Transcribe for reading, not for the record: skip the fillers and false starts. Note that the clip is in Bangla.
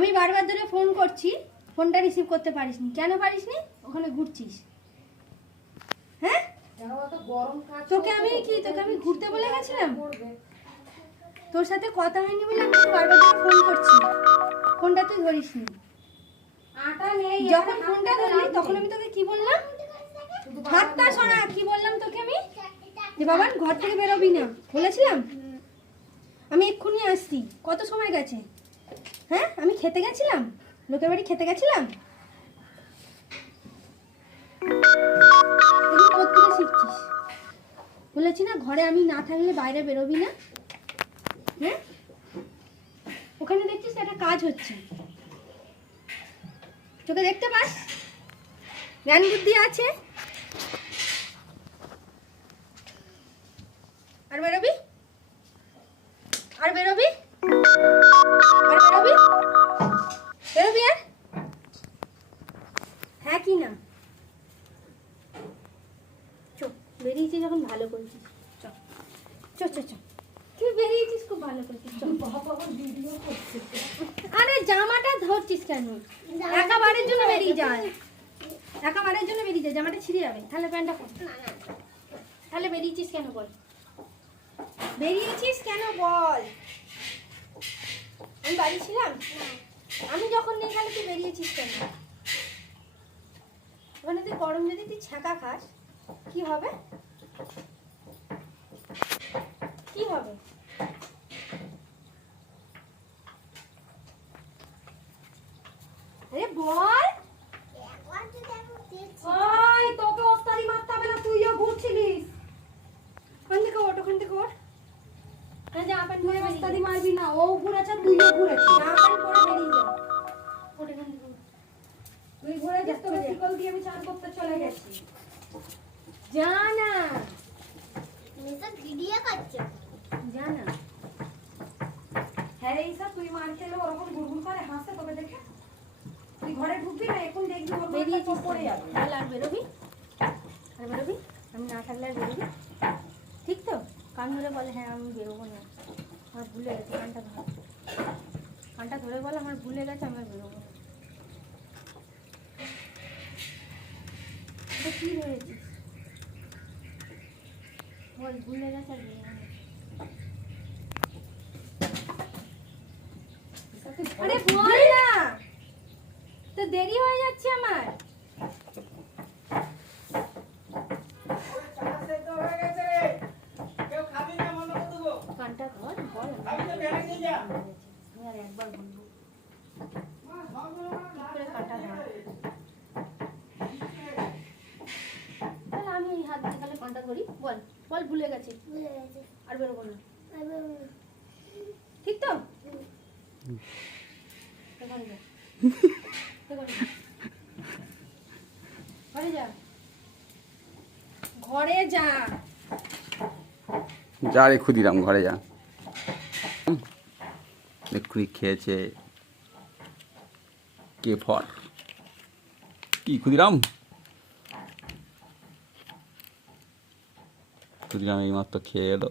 আমি বারবার ধরে ফোন করছি, ফোনটা রিসিভ করতে পারিসনি। কেন পারিসনি? ওখানে ঘুরছিস। হ্যাঁ, তোকে আমি ঘুরতে বলে গেছিলাম? তোর সাথে কথা হয়নি বলে আমি বারবার ধরে ফোন করছি, ফোনটা তুই ধরিসনি। যখন ফোনটা ধরলি তখন আমি তোকে কি বললাম? হাতটা সরা। কি বললাম তোকে আমি? যে বাবা ঘর থেকে বেরোবি না বলেছিলাম? আমি এক্ষুনি আসছি। কত সময় গেছে? হ্যাঁ, আমি খেতে গেছিলাম, লোকের বাড়ি খেতে গেছিলাম। কোথেকে শিখছিস? বলেছি না ঘরে আমি না থাকলে বাইরে বেরোবি না। হ্যাঁ, ওখানে দেখছিস একটা কাজ হচ্ছে, চোখে দেখতে পাস? জ্ঞান বুদ্ধি আছে? আর বেরোবি? আর বেরোবি? আর বেরোবি? বেরোবি আর? হ্যাঁ কি না? চল, বেরিয়েছি যখন ভালো করেছিস। চল চল চল চল, তুই বেরিয়েছিস খুব ভালো করেছিস। আরে জামাটা ধরছিস কেন? একাবারের জন্য বেরিয়ে যায়, একাবারের জন্য বেরিয়ে যায়, জামাটা ছিঁড়ে যাবে। তাহলে প্যান্টটা পর। তাহলে বেরিয়েছিস কেন বল? বেরিয়েছিস কেন বল? আমি বাড়ি ছিলাম? আমি যখন নেই তাহলে তুই বেরিয়েছিস কেন? ওখানে তুই গরম যদি তুই ছ্যাঁকা খাস কি হবে? কি হবে? আরে বল। ওই তোকে ওস্তাদি মারতে হবে না, তুইও ঘুরছিলিস। ওখান থেকে ওঠ, ওখান থেকে ওঠ। জামা প্যান্ট পরে ওস্তাদি মারবি না, ও ঘুরেছে তুইও ঘুরেছিস। জামা প্যান্ট পরে বেরিয়ে যা। ওঠ এখান থেকে। তুই ঘুরেছিস, তোকে শিকল দিয়ে আমি চান করতে চলে গেছি। যা না, ভিডিও করছে। যা না। হ্যাঁ রে ঈশা, তুই মার খেলে ওরকম গুড়গুড় করে হাসে তোকে দেখে। তুই ঘরে ঢুকবি না, এখন দেখবি ওর বেরিয়েছিস পড়ে যাবে। তাহলে আর বেরোবি? আর বেরোবি? আমি না থাকলে আর বেরোবি? ঠিক তো? কান ধরে বলে হ্যাঁ আমি বেরোবো না, আমার ভুলে গেছে। কানটা ধর, কানটা ধরে বলে আমার ভুলে গেছে, আমি বেরোবো না। এটা কি হয়েছিস বল? ভুলে গেছে আর বেরোবো না। আরে বল না, তো দেরি হয়ে যাচ্ছে আমার। কানটা ধর, বল। আমি আর একবার বলবো, কানটা ধর। তাহলে আমি এই হাত দিয়ে তাহলে কানটা ধরি। বল বল, ভুলে গেছি আর বেরোবো না। ঠিক তো? ঘরে যা, ঘরে যা। যা রে ক্ষুদিরাম, ঘরে যা। এক্ষুনি খেয়েছে কে ফর কি ক্ষুদিরাম? ক্ষুদিরাম এইমাত্র খেয়ে এলো।